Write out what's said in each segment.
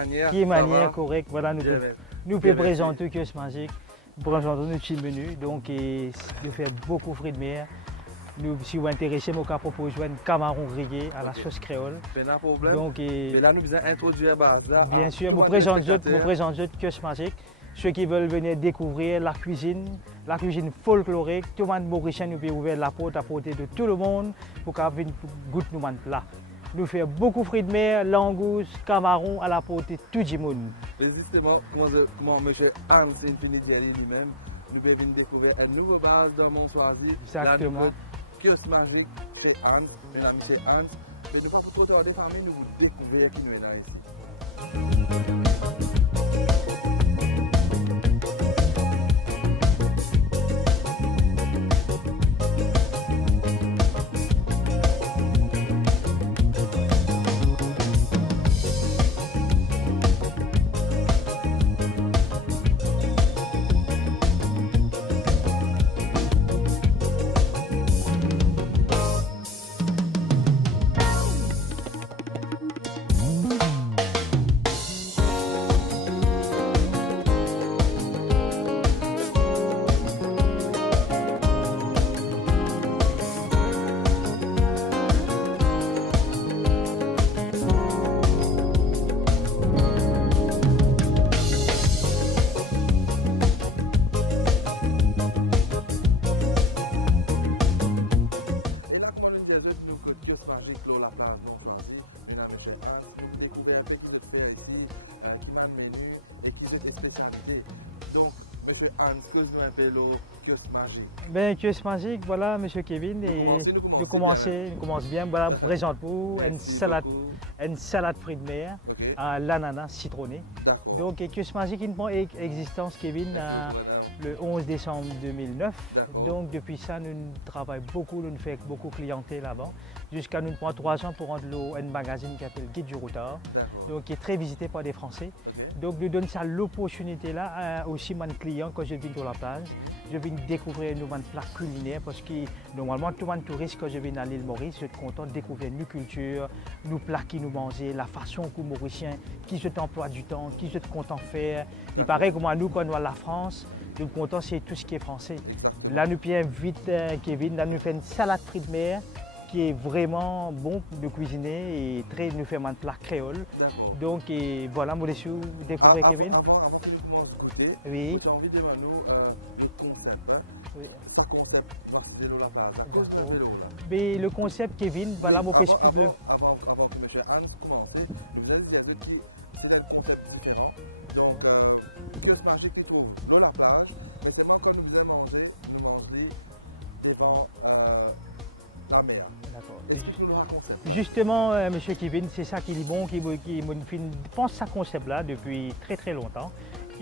manière, Qui ça va? manière correcte, voilà, nous Bien, bien, présentons merci. Kiosque Magique, nous présentons notre petit menu, donc nous faisons beaucoup de fruits de mer. Nous, si vous êtes intéressé, nous pouvons proposer un camaron grillé à la sauce créole. Pas de problème. Donc, Mais là, nous devons introduire base là bien à sûr, tout le monde nous téléspectateur. présentons Kiosque Magique. Ceux qui veulent venir découvrir la cuisine folklorique, tout le monde mauricien nous peut ouvrir la porte à portée de tout le monde pour qu'on vienne goûter nos plats. Nous faisons beaucoup de fruits de mer, langoustes, camarons à la portée de tout le monde. Mais justement, comment M. Hans Infinidielli lui-même, nous pouvons venir découvrir une nouvelle base dans Monsoisy. Là, nous avons Kiosque Magique chez Hans, notre ami chez Hans. Mais nous pas pour trop tarder, famille, nous vous découvrir qui nous est là ici. Et là, comme on nous disait, nous avons Kiosque Magique, la place non choisie. Nous avons M. Hans. Nous vous découvrons un peu qui est fait ici, qui m'a le menu et qui est spécialité. Donc, M. Hans, que nous un peu le Kiosque Magique. Ben, Kiosque Magique, voilà, M. Kevin. Nous commençons bien. Nous commençons bien. Voilà, je présente pour une salade fruits de mer à l'ananas citronné. D'accord. Donc, Kiosque Magique, il prend existence, Kevin, merci beaucoup, madame. Le 11 décembre 2009. D'accord. Donc, depuis ça, nous travaillons beaucoup, nous faisons beaucoup de clientèle là-bas. Jusqu'à nous prend 3 ans pour rendre un magazine qui s'appelle Guide du Routard. D'accord. Donc, qui est très visité par des Français. Okay. Donc, nous donne ça l'opportunité là aussi à mes clients quand je viens sur la plage. Je viens découvrir nos plats culinaires parce que normalement, tout le monde touriste quand je viens à l'île Maurice, je suis content de découvrir nos cultures, nos plats qui nous mangeons, la façon que les Mauriciens, qui se emploie du temps, qui se content de faire. Et pareil comme nous, quand nous à la France, nous content c'est tout ce qui est français. Exactement. Là, nous bien vite, Kevin, là, nous faisons une salade fruits de mer qui est vraiment bon de cuisiner et très nous fait un plat créole. D'accord. Donc voilà, moi je découvrir avant qu'il nous commence à goûter, oui. moi j'ai envie de demander le concept. Hein? Oui. Ça concept Noircisé la Plaza, à cause de un vélo là. Mais le concept Kevin, voilà, oui, avant que M. Hans commence, nous vous avons dit que c'est un concept différent. Donc Kiosque Magique les trouve la plage, mais c'est moi quand nous faisons manger, nous mangeons devant la mer. Explique-nous le concept. Là. Justement, M. Kevin, c'est ça qui est bon, qui pense à ce concept-là depuis très longtemps.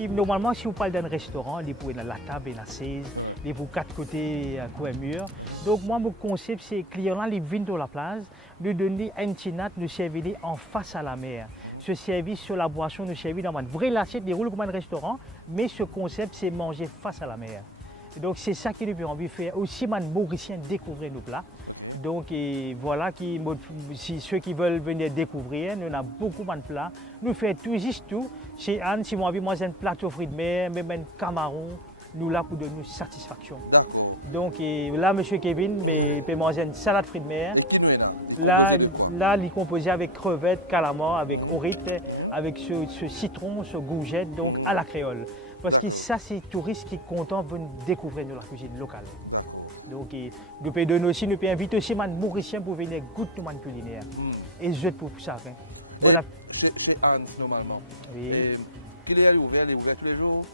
Et normalement, si vous parlez d'un restaurant, il faut la table et la chaise, il faut 4 côtés coin mur. Donc moi, mon concept, c'est que les clients ils viennent sur la plage, nous donner un petit nat, nous servir en face à la mer. Ce service sur la boisson, nous servir dans une vraie assiette, déroule comme un restaurant, mais ce concept, c'est manger face à la mer. Donc c'est ça qui nous a envie de faire. Aussi, les Mauriciens découvrir nos plats. Donc voilà, si ceux qui veulent venir découvrir, nous avons beaucoup de plats. Nous faisons tout. Chez Anne, si vous avez manger un plateau de fruits de mer, même un camaron, nous là pour donner satisfaction. D'accord. Donc là, M. Kevin, il peut manger une salade de fruits de mer. Et qui nous est là? Il est composé de quoi? Là, il est composé avec crevettes, calamars, avec orites, avec ce citron, ce gourgette, donc à la créole. Parce que ça, c'est les touristes qui sont contents de découvrir la cuisine locale. D'accord. Donc, nous pouvons donner aussi, nous pouvons inviter aussi les Mauriciens pour venir goûter nos culinaire. Et je pour ça. Hein. Et chez Hans, normalement, qu'il est ouvert? Il est ouvert tous les jours?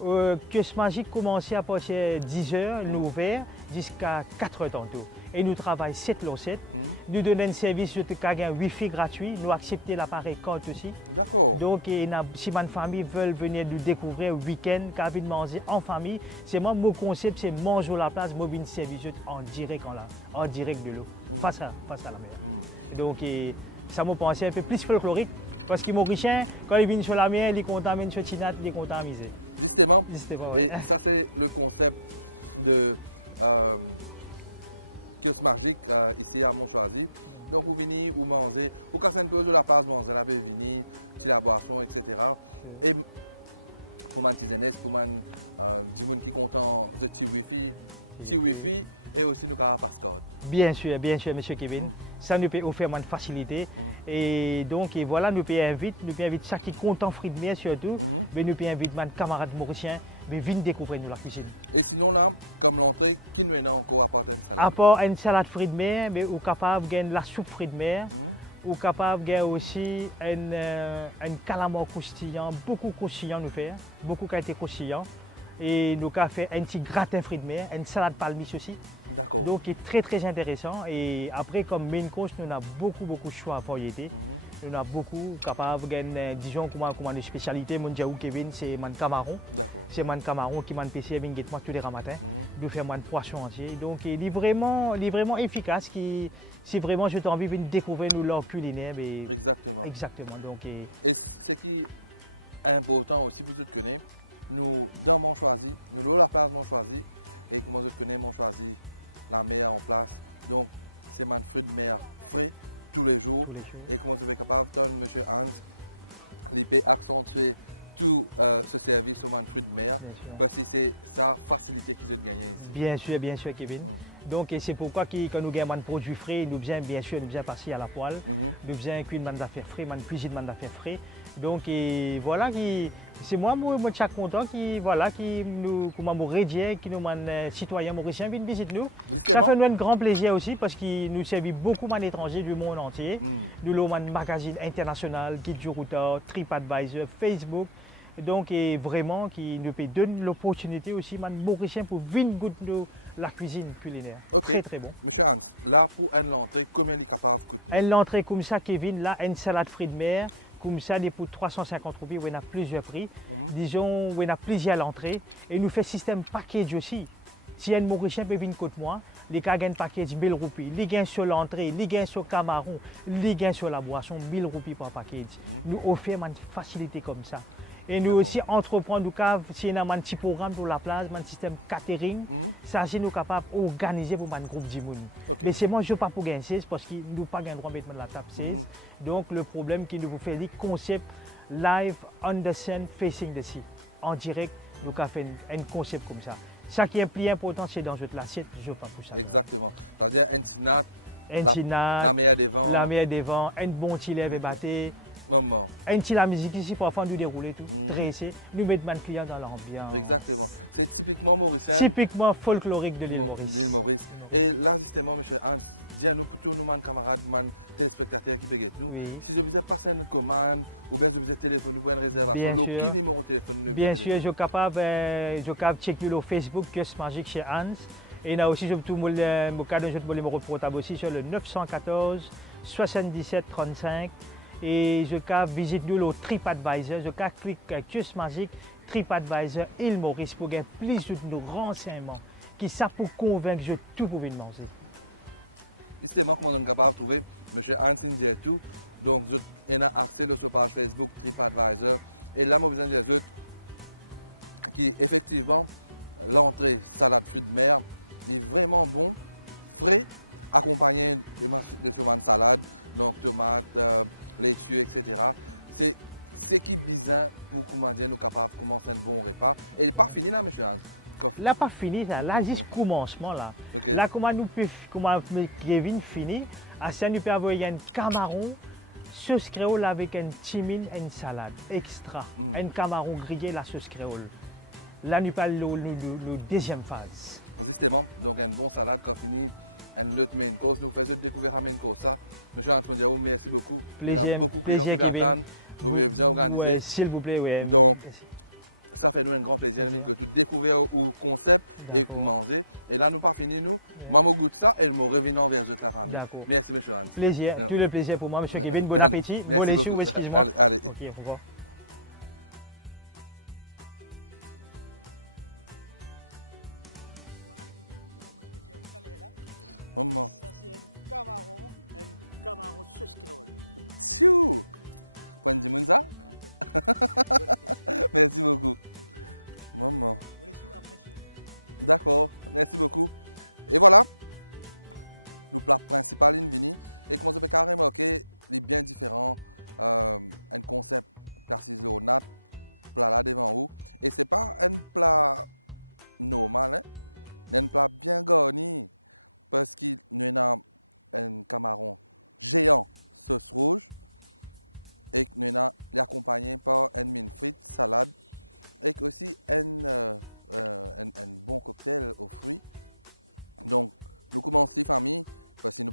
Kiosque Magique commence à partir de 10h, il est ouvert jusqu'à 4h tantôt. Et nous travaillons 7 sur 7. Nous donnons un service de Wi-Fi gratuit. Nous acceptons l'appareil carte aussi. D'accord. Donc, si ma famille veut venir nous découvrir le week-end, quand ils manger en famille, c'est moi, mon concept, c'est manger à la place, moi, un service en direct de l'eau, face à la mer. Donc, ça m'a pensé un peu plus folklorique. Parce que les Mauriciens, quand ils viennent sur la mer, ils contaminent sur Tinat, ils contaminent. Justement. Et ça, c'est le concept de Kiosque Magique ici à Montchoisy. Donc, vous venez, vous mangez, vous cassez un peu de la place, manger, la venir, tu la boisson, etc. Et pour man tizenes, pour man, du monde qui content de petit wifi, et aussi nous avons passcode. Bien sûr, M. Kevin. Ça nous peut offrir une facilité. Et donc, et voilà, nous pouvons inviter ceux qui sont contents fruits de mer surtout, mais nous pouvons inviter mes camarades mauriciens, mais venir découvrir nous la cuisine. Et sinon là, comme l'entrée, qui nous est encore à part une salade? À part une salade fruits de mer, mais on est capable de la soupe fruits de mer. On est capable de aussi un calamar croustillant, beaucoup croustillant nous faire, beaucoup qualité croustillant. Et nous avons fait un petit gratin fruits de mer, une salade palmis aussi. D'accord. Donc, c'est très très intéressant. Et après, comme main course, nous avons beaucoup de choix à variété. Nous avons beaucoup capables de, disons, comme une spécialité, mon Diaou Kevin, c'est mon camaron. D'accord. C'est mon camaron qui m'a PC avec moi tous les matins. Nous faisons mon poisson entier. Donc, il est vraiment efficace. C'est vraiment, je t'ai envie de découvrir nous leur culinaire. Mais... Exactement. Exactement. Donc, et ce qui est important aussi, vous connaissez, nous, dans mon choisi, nous, la place mon choisi, et comment je connais mon choisi, la mer en place. Donc, c'est mon fruit de mer frais tous les jours. Et comment je vais capable de M. Hans, il peut accentuer tout ce service sur mon fruit de mer, parce que c'est sa facilité qu'ils ont gagné ici. Bien sûr, Kevin. Donc, c'est pourquoi quand nous gagnons un produit frais, nous bien sûr passer à la poêle. Nous bien cuire un d'affaires frais, une cuisine d'affaires frais. Donc, et voilà, c'est moi chaque content qui nous, comme Mauritien, qui nous citoyens mauriciens viennent visiter nous. Ça fait nous un grand plaisir aussi parce qu'il nous servent beaucoup d'étrangers du monde entier. Nous avons un magazine international, Guide du Routeur, TripAdvisor, Facebook. Donc, et vraiment, qui nous donne l'opportunité aussi, man mauricien, pour venir goûter la cuisine culinaire. Ok. Très, très bon. Monsieur Hans, là, pour une entrée, combien il est capable de coûter? Une entrée comme ça, Kevin, là, une salade fruits de mer, comme ça, pour 350 roupies, où on a plusieurs prix. Disons, où on a plusieurs à l'entrée. Et nous fait système package aussi. Si un mauricien peut venir côté moi, les cas gagnent package 1000 roupies. Les gains sur l'entrée, les gains sur le camaron, les gains sur la boisson, 1000 roupies par package. Nous offrons une facilité comme ça. Et nous aussi entreprendre, si on a un petit programme pour la place, un système catering, ça c'est nous capables d'organiser pour un groupe de monde. Mais c'est moi je ne peux pas pour gagner 16 parce qu'il nous pas le droit de mettre la table 16. Donc le problème qui nous fait le concept live on the scene facing the sea. En direct, nous avons fait un concept comme ça. Ce qui est plus important, c'est dans l'assiette, je ne pas pour ça. Exactement. C'est-à-dire un tinat, la meilleure des vents. La meilleure des vents, un bon tilet de batté. Maman. Un petit la musique ici pour nous dérouler tout, dresser, nous mettre un client dans l'ambiance. Exactement. C'est typiquement mauricien. Typiquement folklorique de l'île Maurice. L'île Maurice. Et là, justement, M. Hans, dis-nous pour tous nos camarades, nos téléspectateurs qui peuvent nous, si je vous ai passé une commande ou bien je vous ai téléphoné pour une réservation, quel numéro de téléphone bien sûr, je suis capable de checker le Facebook Kiosque Magique chez Hans. Et là aussi, je peux mon numéro de portable aussi sur le 914 77 35. Et je visite nous le TripAdvisor, je clique Kiosque Magique, TripAdvisor, Île Maurice pour gagner plus de renseignements qui ça pour convaincre que tout pour venir manger. Justement, comment on est capable de trouver M. Hans dit tout. Donc, on a accès sur la page Facebook TripAdvisor. Et là, je vous dis autres qui effectivement, l'entrée salade fruits de mer est vraiment bon, frais, accompagné de ce salade, donc tomates, laitue, etc. C'est ce qui est bizarre pour comment dire, nous capables de commencer un bon repas. Et il n'est pas fini là, M. Hans. Là, pas fini, là, juste commencement là. Là, comment Kevin finit, à ça, nous pouvons avoir un camaron, sauce créole avec un timine et une salade extra. Un camaron grillé, la sauce créole. Là, nous parlons de la deuxième phase. Justement, donc une bonne salade qui finit. une autre main course. Nous faisons découvrir la main course. Monsieur Antoine Diaw, merci beaucoup. Il y a beaucoup de clients qui attendent. Vous pouvez bien organiser. S'il vous plaît, oui. Donc, ça fait nous un grand plaisir de découvrir le concept et de manger. Et là, nous pas fini, nous. Moi, je goûte ça et je me reviens vers toute la famille. Merci, monsieur Hans. Plaisir, tout le plaisir pour moi, monsieur Kevin. Bon appétit. Merci bon beaucoup. Excuse-moi. Allez. Ok, au revoir. Maman. Ça, c'est un camaron sauce créole. Tchou! Point de Mounza? Merci beaucoup. Maman. D'accord, merci beaucoup. Et voilà, le plat principal est venu. Et comme vous pouvez carrément remarquer, il est bien différent. Un concept précisé au nat, plat là devant vous. Et ce n'est pas un plat normal, hein? C'est un plat bien garni parce qu'il y a un camaron géant sauce rouge et nous avons accompagné par une mine frite, salade et aussi un bon cocktail aux fruits. Donc, nous commençons les familles parce qu'il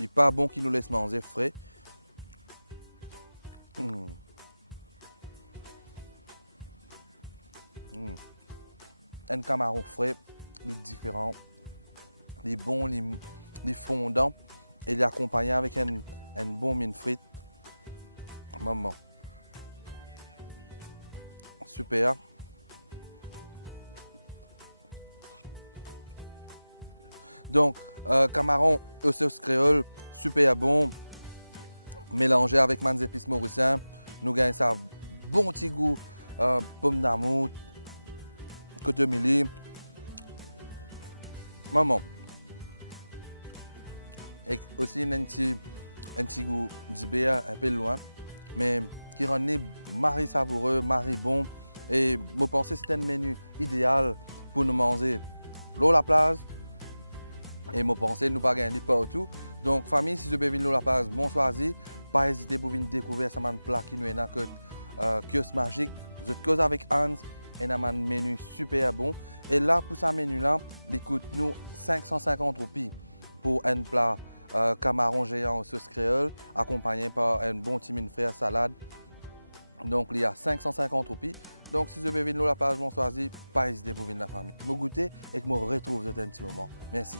n'est pas bon qu'ils nous laissent manger frais. Un camaron frais, différent, les bons, les fondants et les accompagner avec un bon mine frite. Maman. Super. Donc, camaron au sauce créole, super bon. Mélangé avec mes épices mauriciens, nous gagnons ça bon petit goût, pomme d'amour, côte de milly. Maman. Et aussi un petit goût d'IBA un peu loin, mais qui rend mari savoureux, mari bon. Et je pense que c'est un menu idéal pour nous manger l'eau la place. Et je pense que nous ne pas gagner partout. Donc, famille, si vous avez venir l'eau la place, bon choisi. Pas hésiter pour venir découvrir ce plat qui nous est dans le kiosque magique. Vous êtes cause avec Hans et un menu super bon. Et là, pour ce menu-là, il coûte nous 550 roupies pour un plat camaron géant au sauce créole, accompagné par un bon petit mine frère salade. Donc, il y a 550 roupies. Donc, si vous avez venir la place, bon choisi, pas hésiter pour venir la famille. Me goûter et que me retrouve dans un petit moment. Merci.